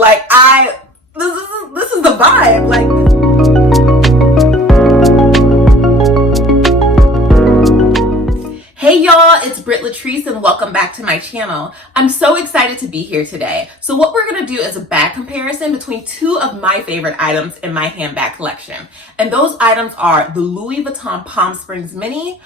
Like this is the vibe. Like, hey y'all, it's BRITT LATHRECE and welcome back to my channel. I'm so excited to be here today. So what we're gonna do is a bag comparison between two of my favorite items in my handbag collection. And those items are the Louis Vuitton Palm Springs Mini,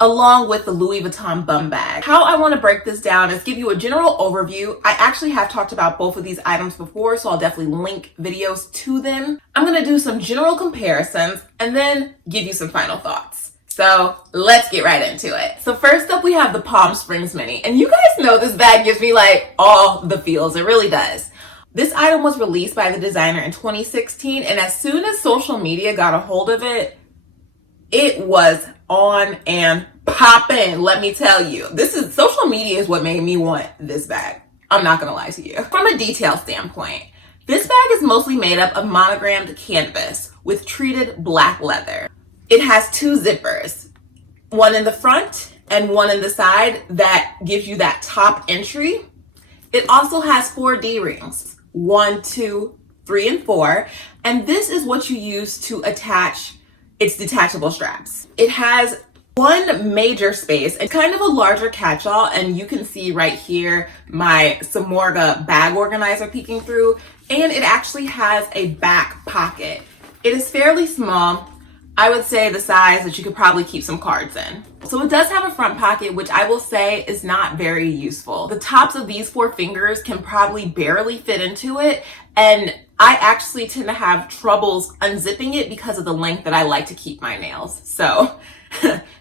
along with the Louis Vuitton Bumbag. How I want to break this down is give you a general overview. I actually have talked about both of these items before, so I'll definitely link videos to them. I'm going to do some general comparisons and then give you some final thoughts. So let's get right into it. So first up, we have the Palm Springs Mini. And you guys know this bag gives me like all the feels. It really does. This item was released by the designer in 2016, and as soon as social media got a hold of it, it was on and popping, let me tell you. Social media is what made me want this bag. I'm not gonna lie to you. From a detail standpoint, this bag is mostly made up of monogrammed canvas with treated black leather. It has two zippers, one in the front and one in the side that gives you that top entry. It also has 4 D-rings, 1, 2, 3, and 4. And this is what you use to attach its detachable straps. It has one major space and kind of a larger catch-all, and you can see right here my Samorga bag organizer peeking through, and it actually has a back pocket. It is fairly small. I would say the size that you could probably keep some cards in. So it does have a front pocket, which I will say is not very useful. The tops of these 4 fingers can probably barely fit into it, and I actually tend to have troubles unzipping it because of the length that I like to keep my nails. So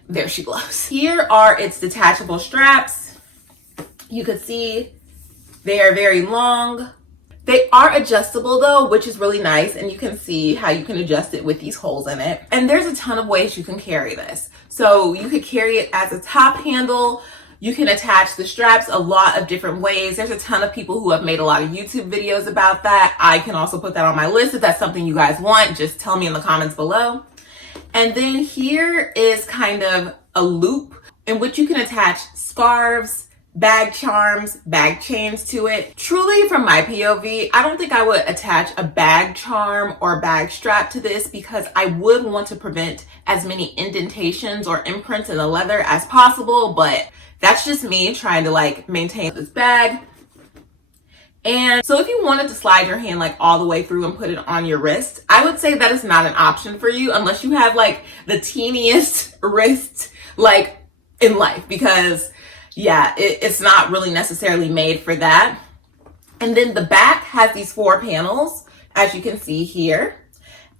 there she blows. Here are its detachable straps. You can see they are very long. They are adjustable though, which is really nice, and you can see how you can adjust it with these holes in it. And there's a ton of ways you can carry this. So you could carry it as a top handle. You can attach the straps a lot of different ways. There's a ton of people who have made a lot of YouTube videos about that. I can also put that on my list. If that's something you guys want, just tell me in the comments below. And then here is kind of a loop in which you can attach scarves, bag charms, bag chains to it. Truly, from my POV, I don't think I would attach a bag charm or bag strap to this because I would want to prevent as many indentations or imprints in the leather as possible, but that's just me trying to like maintain this bag. And so if you wanted to slide your hand like all the way through and put it on your wrist, I would say that is not an option for you unless you have like the teeniest wrist like in life, because yeah, it's not really necessarily made for that. And then the back has these 4 panels, as you can see here.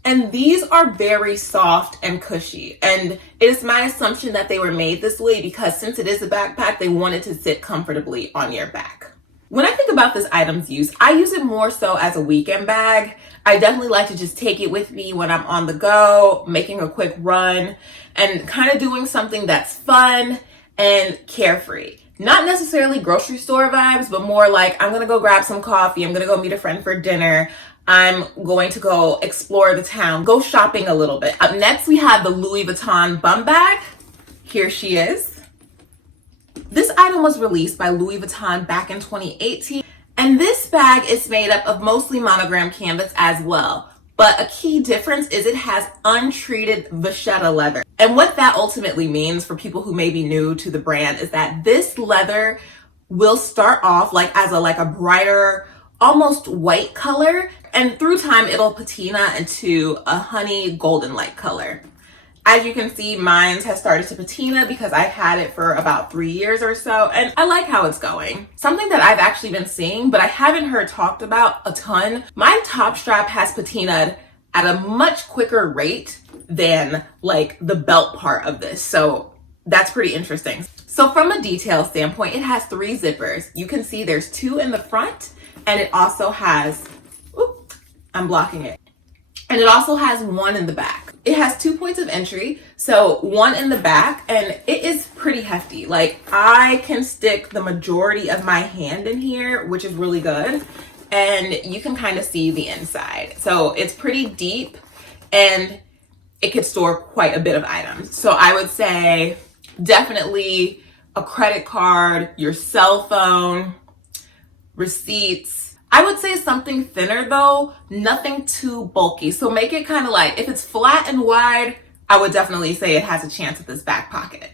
And these are very soft and cushy. And it is my assumption that they were made this way because since it is a backpack, they wanted to sit comfortably on your back. When I think about this item's use, I use it more so as a weekend bag. I definitely like to just take it with me when I'm on the go, making a quick run, and kind of doing something that's fun and carefree. Not necessarily grocery store vibes, but more like I'm gonna go grab some coffee, I'm gonna go meet a friend for dinner, I'm going to go explore the town, go shopping a little bit. Up next, we have the Louis Vuitton Bumbag. Here she is. This item was released by Louis Vuitton back in 2018, and this bag is made up of mostly monogram canvas as well. But a key difference is it has untreated vachetta leather. And what that ultimately means for people who may be new to the brand is that this leather will start off like as a brighter, almost white color. And through time, it'll patina into a honey golden light color. As you can see, mine has started to patina because I've had it for about 3 years or so, and I like how it's going. Something that I've actually been seeing, but I haven't heard talked about a ton, my top strap has patinaed at a much quicker rate than like the belt part of this. So that's pretty interesting. So from a detail standpoint, it has 3 zippers. You can see there's 2 in the front, and it also has, I'm blocking it. And it also has 1 in the back. It has 2 points of entry, so 1 in the back, and it is pretty hefty. Like, I can stick the majority of my hand in here, which is really good, and you can kind of see the inside. So it's pretty deep, and it could store quite a bit of items. So I would say definitely a credit card, your cell phone, receipts, I would say something thinner though, nothing too bulky. So make it kind of like, if it's flat and wide, I would definitely say it has a chance at this back pocket.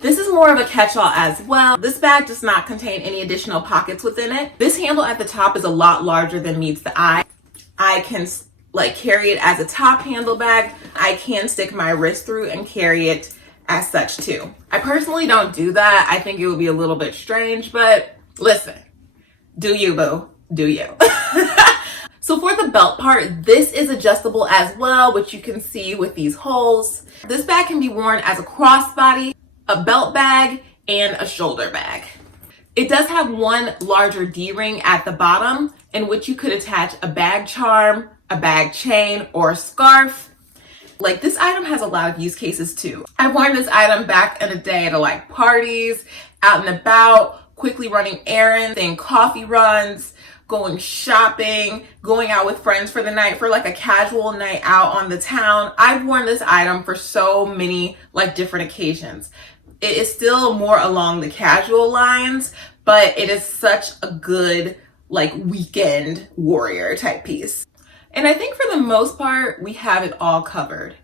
This is more of a catch-all as well. This bag does not contain any additional pockets within it. This handle at the top is a lot larger than meets the eye. I can like carry it as a top handle bag. I can stick my wrist through and carry it as such too. I personally don't do that. I think it would be a little bit strange, but listen, do you, boo, do you. So for the belt part, this is adjustable as well, which you can see with these holes. This bag can be worn as a crossbody, a belt bag, and a shoulder bag. It does have one larger D-ring at the bottom in which you could attach a bag charm, a bag chain, or a scarf. Like, this item has a lot of use cases too. I've worn this item back in the day to like parties, out and about, quickly running errands, and coffee runs, going shopping, going out with friends for the night, for like a casual night out on the town. I've worn this item for so many like different occasions. It is still more along the casual lines, but it is such a good like weekend warrior type piece. And I think for the most part, we have it all covered.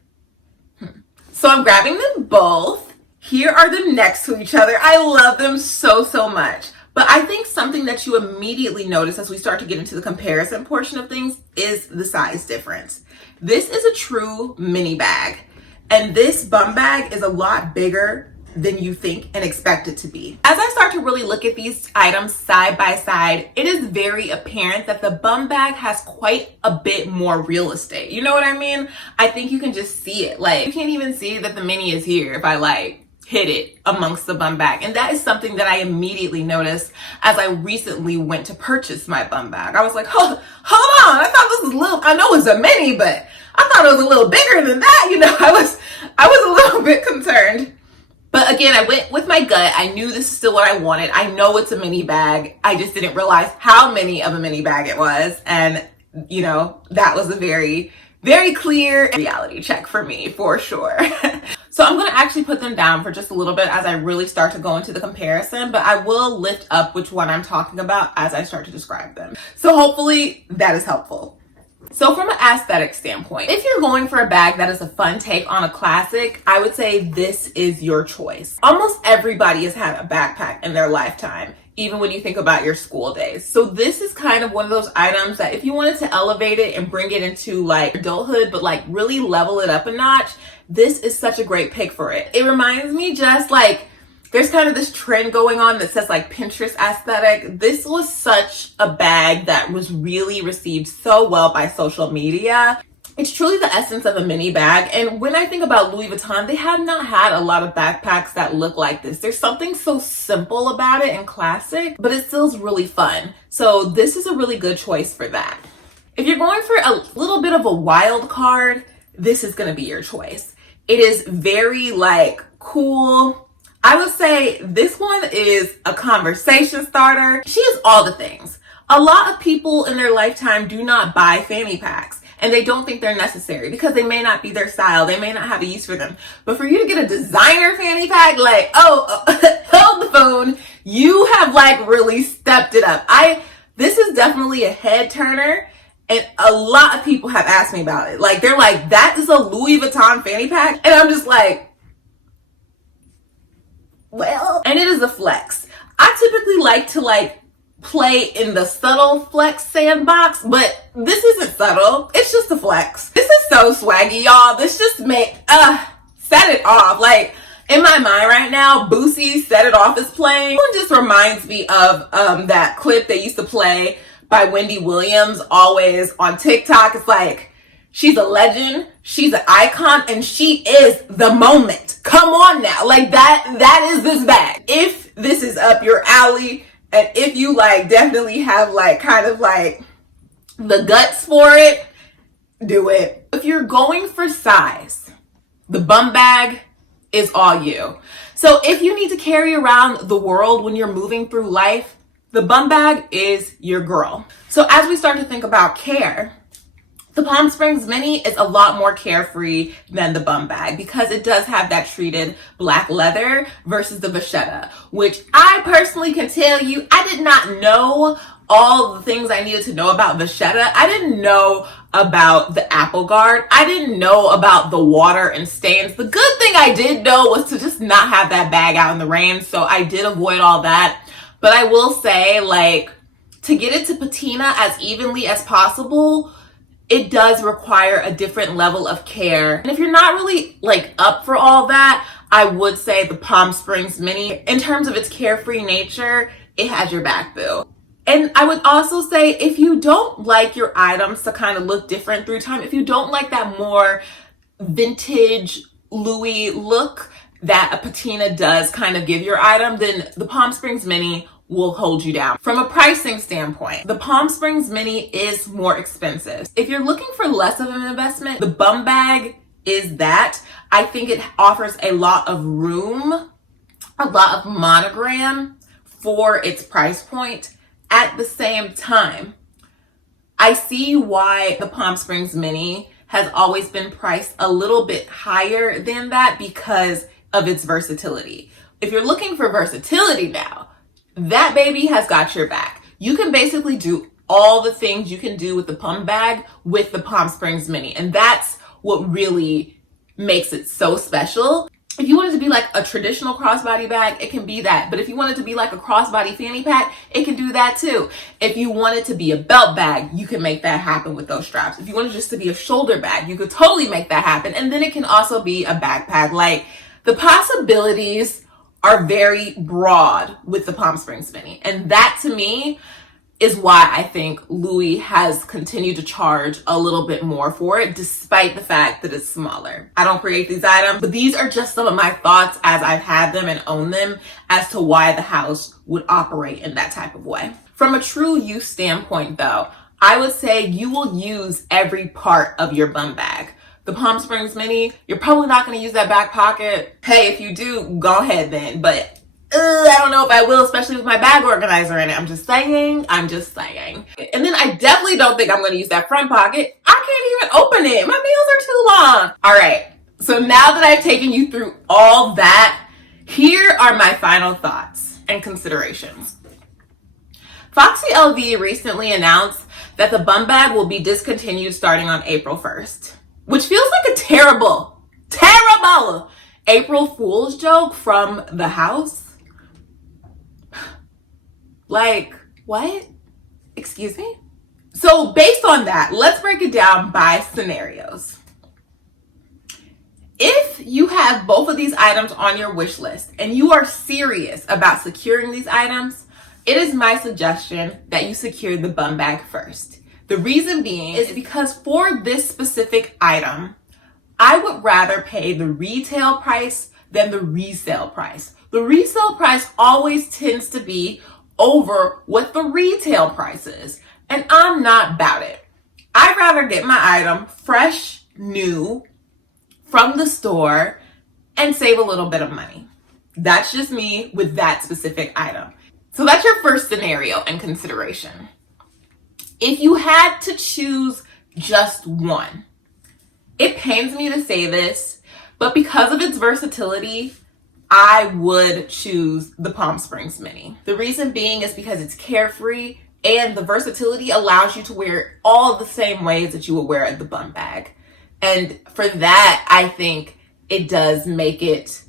So I'm grabbing them both. Here are them next to each other. I love them so, so much. But I think something that you immediately notice as we start to get into the comparison portion of things is the size difference. This is a true mini bag. And this bum bag is a lot bigger than you think and expect it to be. As I start to really look at these items side by side, it is very apparent that the bum bag has quite a bit more real estate. You know what I mean? I think you can just see it. Like, you can't even see that the mini is here if I like hid it amongst the bum bag. And that is something that I immediately noticed as I recently went to purchase my bum bag. I was like, hold on, I thought this was a little, I know it's a mini, but I thought it was a little bigger than that. You know, I was a little bit concerned. But again, I went with my gut. I knew this is still what I wanted. I know it's a mini bag. I just didn't realize how many of a mini bag it was. And, you know, that was a very, very clear reality check for me, for sure. So I'm going to actually put them down for just a little bit as I really start to go into the comparison, but I will lift up which one I'm talking about as I start to describe them. So hopefully that is helpful. So from an aesthetic standpoint, if you're going for a bag that is a fun take on a classic, I would say this is your choice. Almost everybody has had a backpack in their lifetime, even when you think about your school days. So this is kind of one of those items that if you wanted to elevate it and bring it into like adulthood, but like really level it up a notch, this is such a great pick for it. It reminds me just like, there's kind of this trend going on that says like Pinterest aesthetic. This was such a bag that was really received so well by social media. It's truly the essence of a mini bag. And when I think about Louis Vuitton, they have not had a lot of backpacks that look like this. There's something so simple about it and classic, but it still is really fun. So this is a really good choice for that. If you're going for a little bit of a wild card, this is going to be your choice. It is very like cool. I would say this one is a conversation starter. She is all the things. A lot of people in their lifetime do not buy fanny packs and they don't think they're necessary because they may not be their style. They may not have a use for them. But for you to get a designer fanny pack, like, hold the phone. You have like really stepped it up. This is definitely a head turner. And a lot of people have asked me about it. Like, they're like, that is a Louis Vuitton fanny pack. And I'm just like, well, and it is a flex. I typically like to like play in the subtle flex sandbox, but this isn't subtle. It's just a flex. This is so swaggy, y'all. This just set it off. Like, in my mind right now, Boosie's Set It Off is playing. It just reminds me of that clip they used to play by Wendy Williams always on TikTok. It's like, she's a legend, she's an icon, and she is the moment. Come on now. Like that is this bag. If this is up your alley, and if you like definitely have like kind of like the guts for it, do it. If you're going for size, the bum bag is all you. So if you need to carry around the world when you're moving through life, the bum bag is your girl. So as we start to think about care, the Palm Springs Mini is a lot more carefree than the bum bag because it does have that treated black leather versus the Vachetta, which I personally can tell you, I did not know all the things I needed to know about vachetta. I didn't know about the apple guard. I didn't know about the water and stains. The good thing I did know was to just not have that bag out in the rain. So I did avoid all that. But I will say, like, to get it to patina as evenly as possible, it does require a different level of care. And if you're not really like up for all that, I would say the Palm Springs Mini, in terms of its carefree nature, it has your back, boo. And I would also say, if you don't like your items to kind of look different through time, if you don't like that more vintage Louis look that a patina does kind of give your item, then the Palm Springs Mini will hold you down. From a pricing standpoint, the Palm Springs Mini is more expensive. If you're looking for less of an investment, the Bumbag is that. I think it offers a lot of room, a lot of monogram for its price point. At the same time, I see why the Palm Springs Mini has always been priced a little bit higher than that because of its versatility. If you're looking for versatility now, that baby has got your back. You can basically do all the things you can do with the Bumbag with the Palm Springs Mini. And that's what really makes it so special. If you want it to be like a traditional crossbody bag, it can be that. But if you want it to be like a crossbody fanny pack, it can do that too. If you want it to be a belt bag, you can make that happen with those straps. If you want it just to be a shoulder bag, you could totally make that happen. And then it can also be a backpack. Like, the possibilities are very broad with the Palm Springs Mini. And that to me is why I think Louis has continued to charge a little bit more for it, despite the fact that it's smaller. I don't create these items, but these are just some of my thoughts as I've had them and owned them as to why the house would operate in that type of way. From a true use standpoint though, I would say you will use every part of your bum bag. The Palm Springs Mini, you're probably not going to use that back pocket. Hey, if you do, go ahead then. But I don't know if I will, especially with my bag organizer in it. I'm just saying. And then I definitely don't think I'm going to use that front pocket. I can't even open it. My nails are too long. All right. So now that I've taken you through all that, here are my final thoughts and considerations. Foxy LV recently announced that the bum bag will be discontinued starting on April 1st. Which feels like a terrible April Fool's joke from the house. Like, what? Excuse me? So based on that, let's break it down by scenarios. If you have both of these items on your wish list and you are serious about securing these items, it is my suggestion that you secure the bum bag first. The reason being is because for this specific item, I would rather pay the retail price than the resale price. The resale price always tends to be over what the retail price is, and I'm not about it. I'd rather get my item fresh, new, from the store, and save a little bit of money. That's just me with that specific item. So that's your first scenario and consideration. If you had to choose just one, it pains me to say this, but because of its versatility, I would choose the Palm Springs Mini. The reason being is because it's carefree and the versatility allows you to wear it all the same ways that you would wear the bum bag. And for that, I think it does make it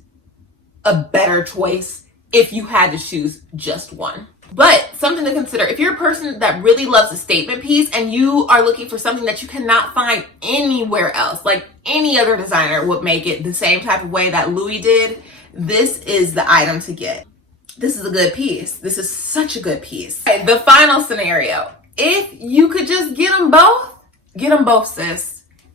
a better choice if you had to choose just one. But something to consider, if you're a person that really loves a statement piece and you are looking for something that you cannot find anywhere else, like any other designer would make it the same type of way that Louis did, this is the item to get. This is a good piece. This is such a good piece. Okay, the final scenario, if you could just get them both, sis.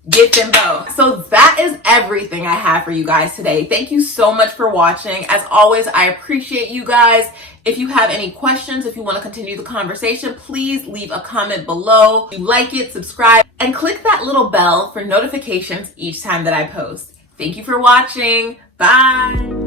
Get them both. So that is everything I have for you guys today. Thank you so much for watching. As always, I appreciate you guys. If you have any questions, if you want to continue the conversation, please leave a comment below. If you like it, subscribe, and click that little bell for notifications each time that I post. Thank you for watching. Bye.